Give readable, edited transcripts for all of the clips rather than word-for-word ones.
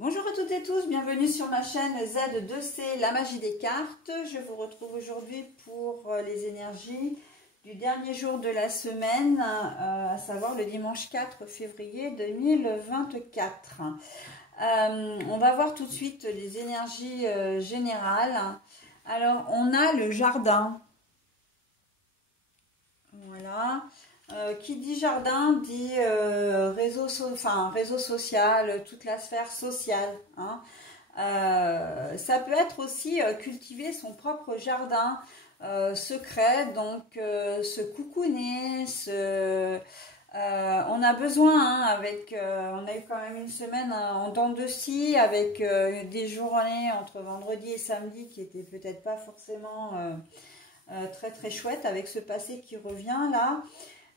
Bonjour à toutes et tous, bienvenue sur ma chaîne Z2C, la magie des cartes. Je vous retrouve aujourd'hui pour les énergies du dernier jour de la semaine, à savoir le dimanche 4 février 2024. On va voir tout de suite les énergies générales. Alors, on a le jardin. Voilà. Qui dit jardin dit réseau social, toute la sphère sociale. Hein. Ça peut être aussi cultiver son propre jardin secret, donc se coucouner, on a besoin, hein, on a eu quand même une semaine en dents de scie avec des journées entre vendredi et samedi qui étaient peut-être pas forcément très très chouettes avec ce passé qui revient là.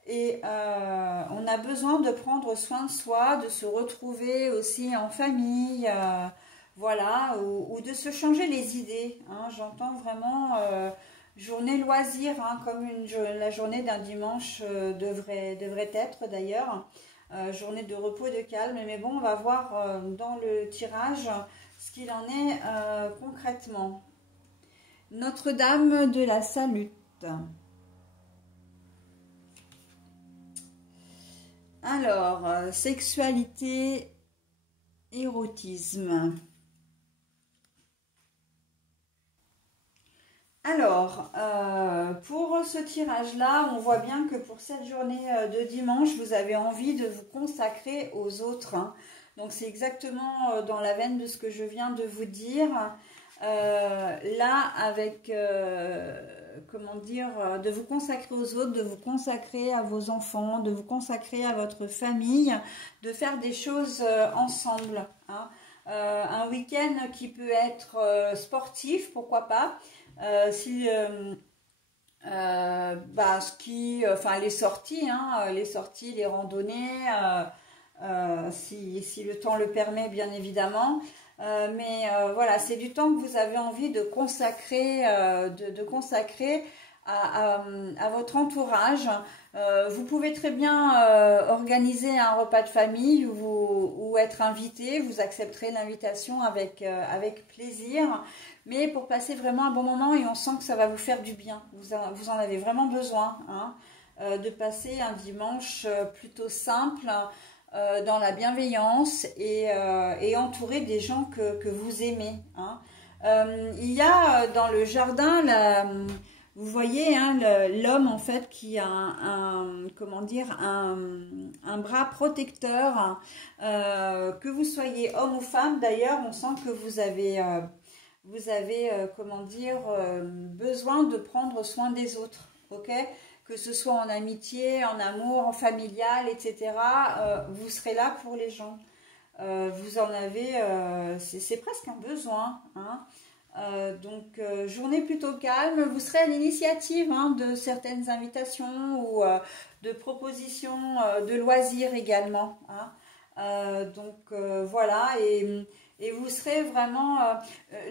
Et on a besoin de prendre soin de soi, de se retrouver aussi en famille, voilà, ou de se changer les idées. Hein. J'entends vraiment journée loisir, hein, comme la journée d'un dimanche devrait être d'ailleurs, journée de repos et de calme. Mais bon, on va voir dans le tirage ce qu'il en est concrètement. Notre-Dame de la Salute. Alors, sexualité, érotisme. Alors, pour ce tirage-là, on voit bien que pour cette journée de dimanche, vous avez envie de vous consacrer aux autres. Hein. Donc, c'est exactement dans la veine de ce que je viens de vous dire. Là, avec... comment dire, de vous consacrer aux autres, de vous consacrer à vos enfants, de vous consacrer à votre famille, de faire des choses ensemble. Hein. Un week-end qui peut être sportif, pourquoi pas, ski, enfin les sorties, hein, les randonnées, si le temps le permet, bien évidemment. Voilà, c'est du temps que vous avez envie de consacrer, à votre entourage. Vous pouvez très bien organiser un repas de famille ou être invité. Vous accepterez l'invitation avec plaisir. Mais pour passer vraiment un bon moment, et on sent que ça va vous faire du bien. Vous en avez vraiment besoin, hein, de passer un dimanche plutôt simple, dans la bienveillance et entouré des gens que vous aimez. Hein. Il y a dans le jardin, vous voyez, hein, l'homme en fait qui a comment dire, un bras protecteur, que vous soyez homme ou femme d'ailleurs, on sent que vous avez comment dire, besoin de prendre soin des autres, ok ? Que ce soit en amitié, en amour, en familial, etc. Vous serez là pour les gens. Vous en avez, c'est presque un besoin. Hein. Journée plutôt calme. Vous serez à l'initiative, hein, de certaines invitations ou de propositions de loisirs également. Hein. Voilà, et vous serez vraiment...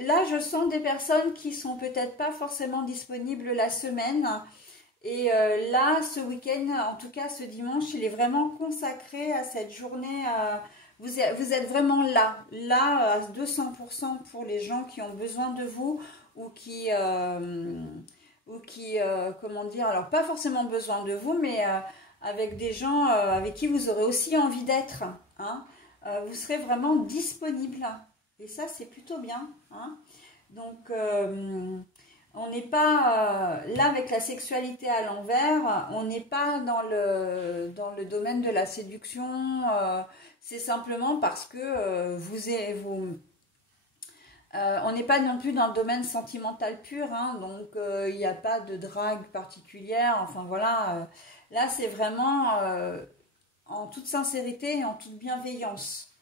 là, je sens des personnes qui sont peut-être pas forcément disponibles la semaine. Et là, ce week-end, en tout cas ce dimanche, il est vraiment consacré à cette journée. Vous êtes vraiment là à 200% pour les gens qui ont besoin de vous ou qui comment dire, alors pas forcément besoin de vous, mais avec des gens avec qui vous aurez aussi envie d'être. Hein. Vous serez vraiment disponible. Et ça, c'est plutôt bien. Hein. Donc... on n'est pas là avec la sexualité à l'envers, on n'est pas dans le domaine de la séduction, c'est simplement parce que on n'est pas non plus dans le domaine sentimental pur, hein, donc il n'y a pas de drague particulière, enfin voilà, là c'est vraiment en toute sincérité et en toute bienveillance,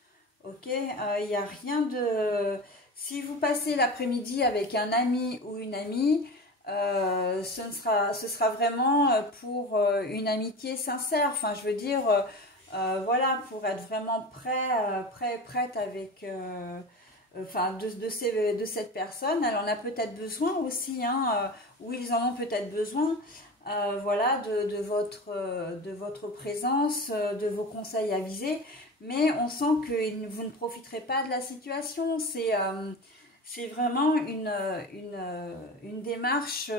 ok, il n'y a rien de... Si vous passez l'après-midi avec un ami ou une amie, ce sera vraiment pour une amitié sincère. Enfin, je veux dire, voilà, pour être vraiment prête avec, enfin, de cette personne. Elle en a peut-être besoin aussi, hein, ou ils en ont peut-être besoin. Voilà, de votre présence, de vos conseils avisés. mais on sent que vous ne profiterez pas de la situation. C'est vraiment une démarche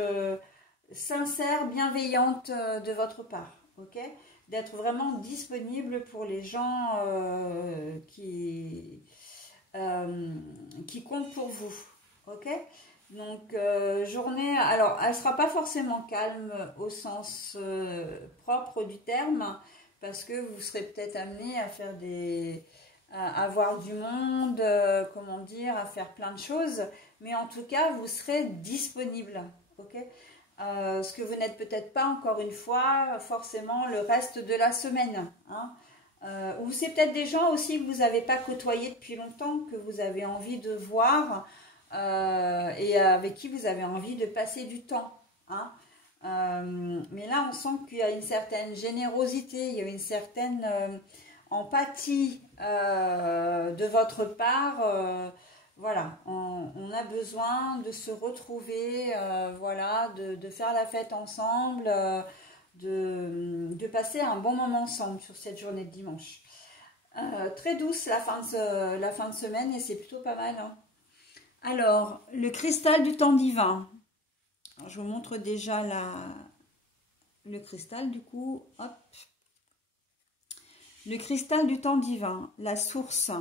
sincère, bienveillante de votre part, ok? D'être vraiment disponible pour les gens qui comptent pour vous, ok? Donc, journée, alors, elle ne sera pas forcément calme au sens propre du terme, parce que vous serez peut-être amené à faire à avoir du monde, comment dire, à faire plein de choses, mais en tout cas, vous serez disponible, ok? Ce que vous n'êtes peut-être pas, encore une fois, forcément le reste de la semaine, hein? Ou c'est peut-être des gens aussi que vous n'avez pas côtoyés depuis longtemps, que vous avez envie de voir, et avec qui vous avez envie de passer du temps, hein. Mais là, on sent qu'il y a une certaine générosité, il y a une certaine empathie de votre part. Voilà, on a besoin de se retrouver, voilà, de faire la fête ensemble, de passer un bon moment ensemble sur cette journée de dimanche. Très douce la fin de semaine et c'est plutôt pas mal, hein. Alors, le cristal du temps divin. Alors, je vous montre déjà le cristal du coup. Hop. Le cristal du temps divin, la source.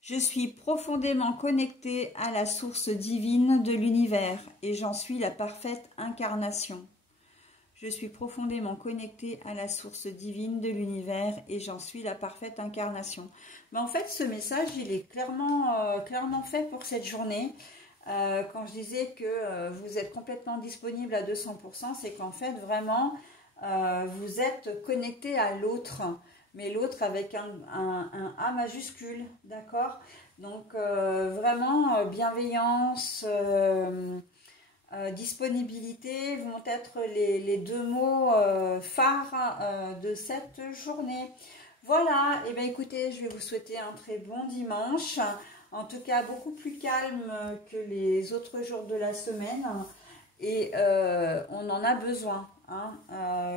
Je suis profondément connectée à la source divine de l'univers et j'en suis la parfaite incarnation. Je suis profondément connectée à la source divine de l'univers et j'en suis la parfaite incarnation. Mais en fait, ce message, il est clairement fait pour cette journée. Quand je disais que vous êtes complètement disponible à 200%, c'est qu'en fait, vraiment, vous êtes connecté à l'autre, mais l'autre avec un A majuscule, d'accord? Donc, vraiment, bienveillance, disponibilité vont être les deux mots phares de cette journée. Voilà, et bien écoutez, je vais vous souhaiter un très bon dimanche. En tout cas, beaucoup plus calme que les autres jours de la semaine. Et on en a besoin, hein.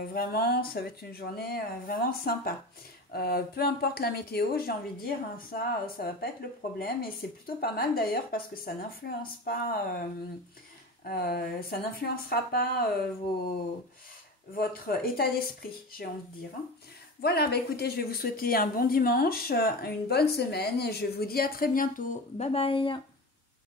Vraiment, ça va être une journée vraiment sympa. Peu importe la météo, j'ai envie de dire, hein, ça va pas être le problème. Et c'est plutôt pas mal d'ailleurs parce que ça n'influence pas, ça n'influencera pas votre état d'esprit, j'ai envie de dire, hein. Voilà, bah écoutez, je vais vous souhaiter un bon dimanche, une bonne semaine et je vous dis à très bientôt. Bye bye!